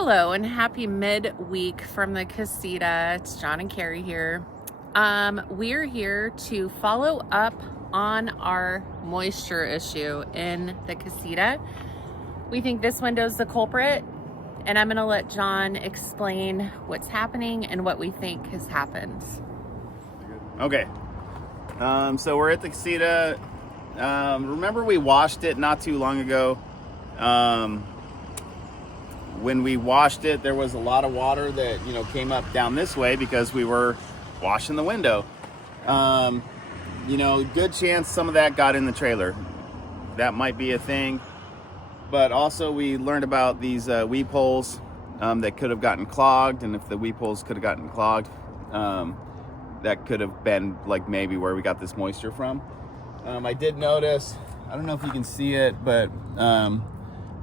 Hello and happy midweek from the Casita. It's John and Carrie here. We're here to follow up on our moisture issue in the Casita. We think this window's the culprit, and I'm gonna let John explain what's happening and what we think has happened. Okay, so we're at the Casita. Remember we washed it not too long ago. When we washed it, there was a lot of water that came up down this way because we were washing the window. Good chance some of that got in the trailer. That might be a thing. But also we learned about these weep holes that could have gotten clogged, and if the weep holes could have gotten clogged, that could have been like maybe where we got this moisture from. I did notice, I don't know if you can see it, but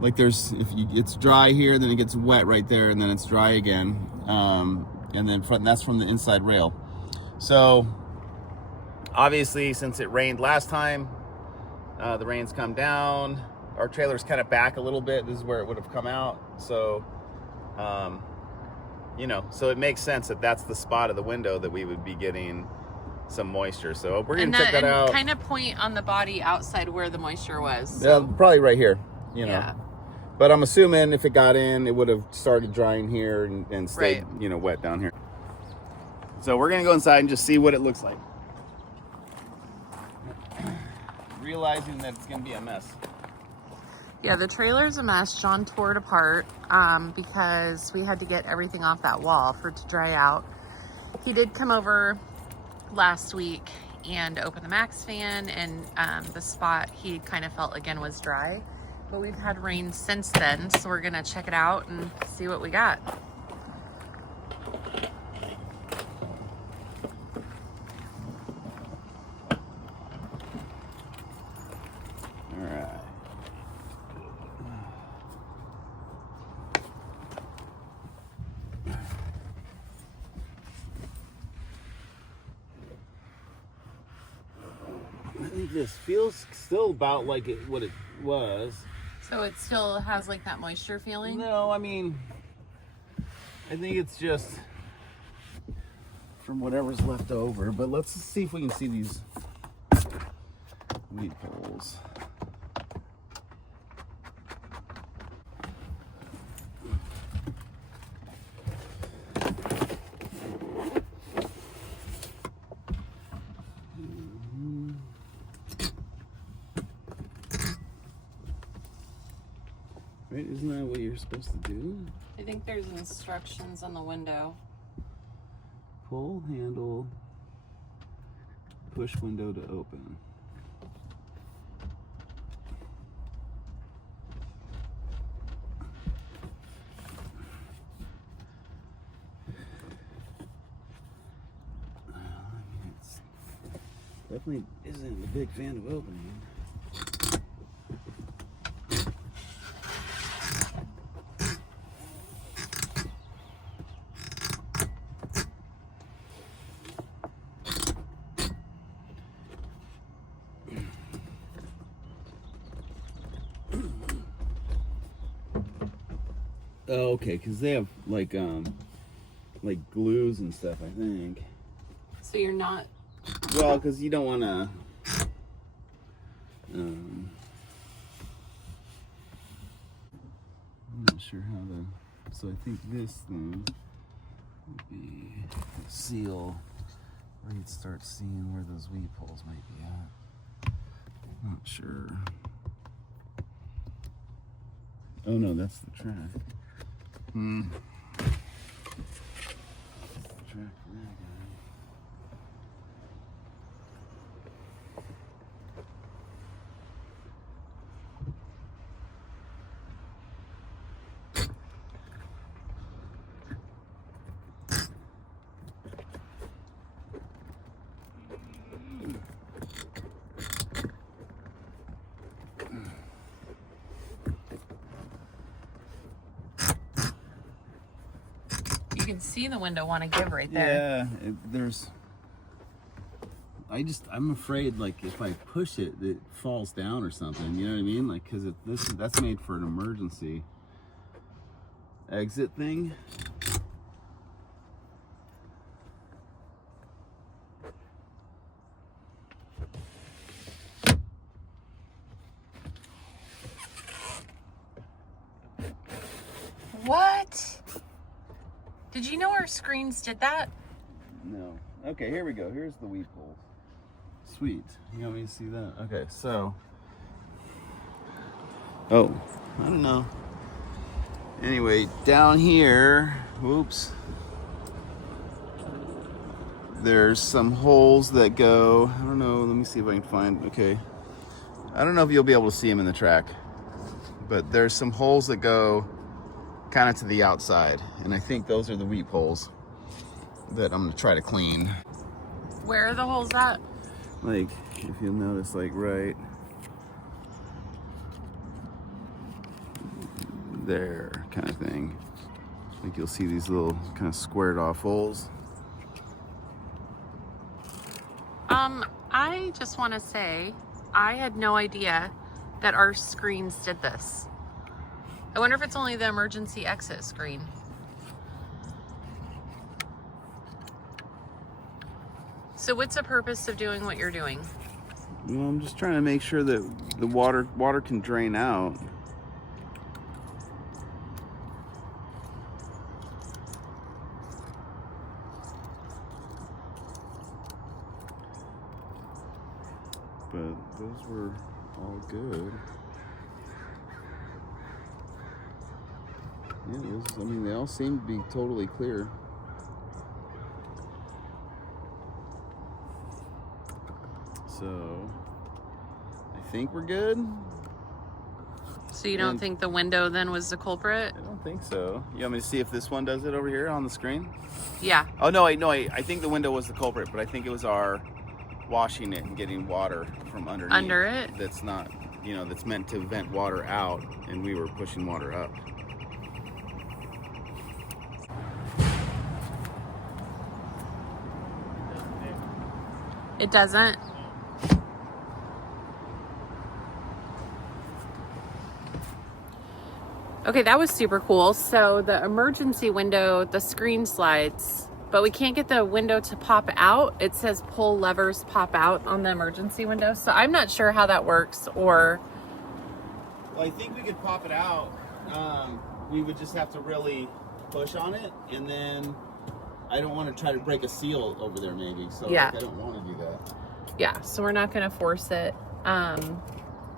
it's dry here, then it gets wet right there, and then it's dry again, and that's from the inside rail. So obviously, since it rained last time, the rain's come down. Our trailer's kind of back a little bit. This is where it would have come out. So, so it makes sense that that's the spot of the window that we would be getting some moisture. So we're gonna check that out. Kind of point on the body outside where the moisture was. So. Yeah, probably right here. Yeah. But I'm assuming if it got in, it would have started drying here and stayed, right. Wet down here. So we're gonna go inside and just see what it looks like. Realizing that it's gonna be a mess. Yeah, the trailer's a mess. John tore it apart because we had to get everything off that wall for it to dry out. He did come over last week and open the max fan, and the spot he kind of felt again was dry. But we've had rain since then, so we're gonna check it out and see what we got. All right. I think this feels still about like what it was. So it still has like that moisture feeling? No, I mean, I think it's just from whatever's left over. But let's see if we can see these weed poles. Right, isn't that what you're supposed to do? I think there's instructions on the window. Pull handle, push window to open. It's definitely isn't a big fan of opening. Oh, okay, because they have like glues and stuff, I think. So you're not... Well, because you don't want to... I'm not sure how to... So I think this thing would be a seal where you'd start seeing where those weep holes might be at. Not sure. Oh no, that's the track. Track for that guy. You can see the window want to give right there. Yeah, I'm afraid like if I push it, it falls down or something. You know what I mean? Like, cause that's made for an emergency. exit thing. What? Did you know our screens did that? No. Okay, here we go. Here's the weed holes. Sweet. You want me to see that? Okay, so. Oh, I don't know. Anyway, down here, whoops. There's some holes that go, I don't know, let me see if I can find, okay. I don't know if you'll be able to see them in the track, but there's some holes that go kind of to the outside, and I think those are the weep holes that I'm gonna try to clean. Where are the holes at? Like, if you'll notice, like right there, kind of thing. I think you'll see these little kind of squared off holes. I just want to say, I had no idea that our screens did this. I wonder if it's only the emergency exit screen. So what's the purpose of doing what you're doing? Well, I'm just trying to make sure that the water can drain out. But those were all good. Yeah, I mean, they all seem to be totally clear. So, I think we're good. So you don't think the window then was the culprit? I don't think so. You want me to see if this one does it over here on the screen? Yeah. Oh, no, I think the window was the culprit, but I think it was our washing it and getting water from underneath. Under it? That's not, that's meant to vent water out, and we were pushing water up. It doesn't? Okay, that was super cool. So the emergency window, the screen slides, but we can't get the window to pop out. It says pull levers pop out on the emergency window. So I'm not sure how that works, or... Well, I think we could pop it out. We would just have to really push on it, and then I don't want to try to break a seal over there maybe. So yeah. I don't want to do that. Yeah, so we're not going to force it.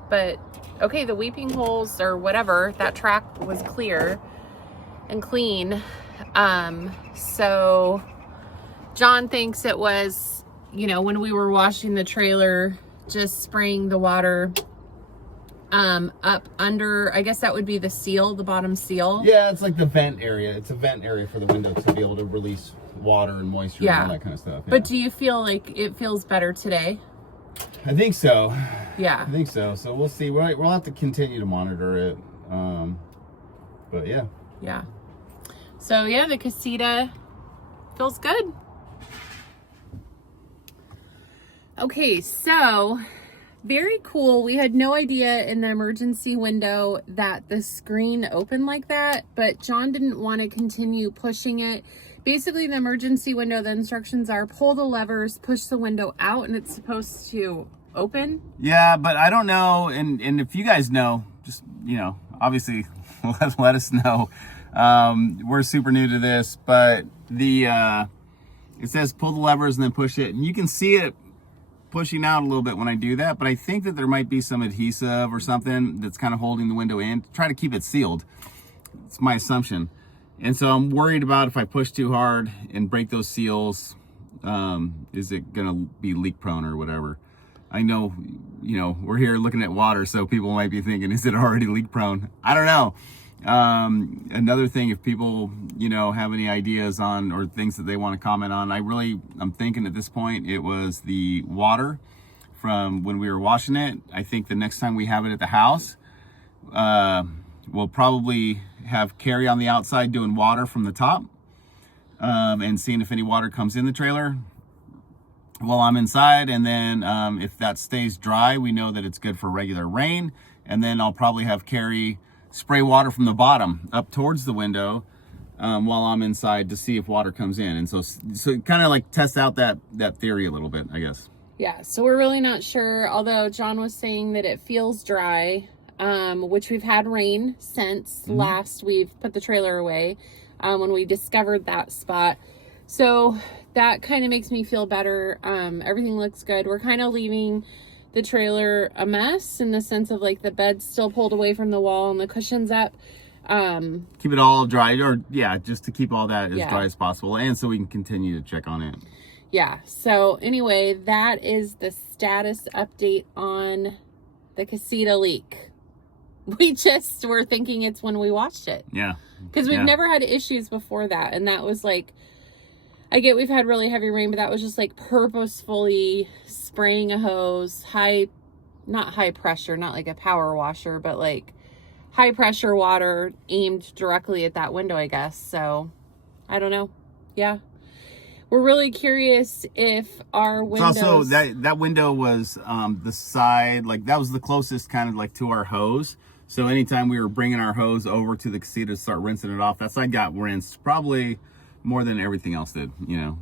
But okay, the weeping holes or whatever, that track was clear and clean. So John thinks it was, when we were washing the trailer, just spraying the water up under, I guess that would be the seal, the bottom seal. Yeah, it's like the vent area. It's a vent area for the window to be able to release water and moisture and all that kind of stuff. Yeah. But do you feel like it feels better today? I think so. Yeah. I think so. So we'll see. We'll have to continue to monitor it. But yeah. Yeah. So yeah, the Casita feels good. Okay, so very cool. We had no idea in the emergency window that the screen opened like that, but John didn't want to continue pushing it. Basically, the emergency window, the instructions are pull the levers, push the window out, and it's supposed to open. Yeah, but I don't know. And if you guys know, just, obviously let us know. We're super new to this, but it says pull the levers and then push it. And you can see it pushing out a little bit when I do that, but I think that there might be some adhesive or something that's kind of holding the window in to try to keep it sealed. It's my assumption. And so I'm worried about if I push too hard and break those seals, is it gonna be leak prone or whatever? I know, we're here looking at water, so people might be thinking, is it already leak prone? I don't know. Another thing, if people, have any ideas on or things that they want to comment on, I'm thinking at this point it was the water from when we were washing it. I think the next time we have it at the house, we'll probably have Carrie on the outside doing water from the top, and seeing if any water comes in the trailer while I'm inside. And then if that stays dry, we know that it's good for regular rain. And then I'll probably have Carrie spray water from the bottom up towards the window while I'm inside to see if water comes in. And so kind of like test out that theory a little bit, I guess. Yeah, so we're really not sure, although John was saying that it feels dry, which we've had rain since last we've put the trailer away, when we discovered that spot. So that kind of makes me feel better. Everything looks good. We're kind of leaving the trailer a mess in the sense of like the bed's still pulled away from the wall and the cushion's up. Keep it all dry, or just to keep all that as dry as possible, and so we can continue to check on it. Yeah, so anyway, that is the status update on the Casita leak. We just were thinking it's when we watched it. Yeah. Because we've never had issues before that. And that was like, I get we've had really heavy rain, but that was just like purposefully spraying a hose, not high pressure, not like a power washer, but like high pressure water aimed directly at that window, I guess. So, I don't know. Yeah. We're really curious if our windows... It's also, that window was the side, like that was the closest kind of like to our hose. So anytime we were bringing our hose over to the Casita to start rinsing it off, that side got rinsed probably more than everything else did, you know.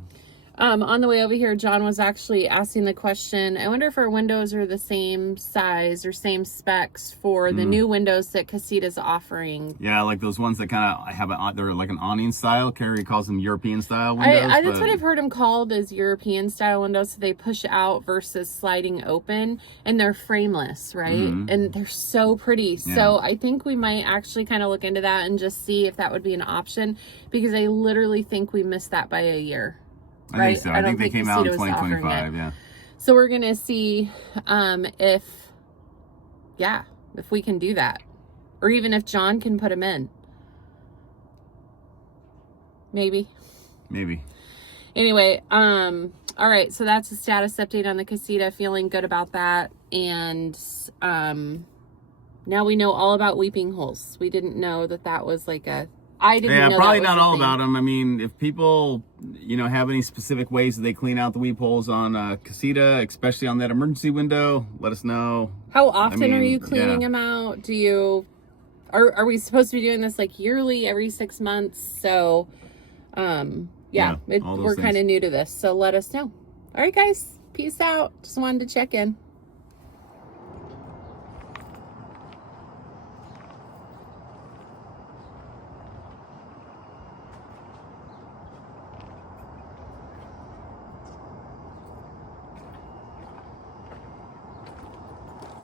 On the way over here, John was actually asking the question, I wonder if our windows are the same size or same specs for the new windows that Casita's offering. Yeah, like those ones that kind of have they're like an awning style. Carrie calls them European style windows. That's what I've heard them called, as European style windows. So they push out versus sliding open, and they're frameless, right? And they're so pretty. Yeah. So I think we might actually kind of look into that and just see if that would be an option, because I literally think we missed that by a year. I think so. I think they came out in 2025, yeah. So we're going to see if we can do that. Or even if John can put them in. Maybe. Anyway, all right. So that's a status update on the Casita. Feeling good about that. And now we know all about weeping holes. We didn't know that was like I didn't know probably not all about them. I mean, if people, have any specific ways that they clean out the weep holes on Casita, especially on that emergency window, let us know. How often are you cleaning them out? Are we supposed to be doing this like yearly, every 6 months? So, we're kind of new to this. So let us know. All right, guys. Peace out. Just wanted to check in.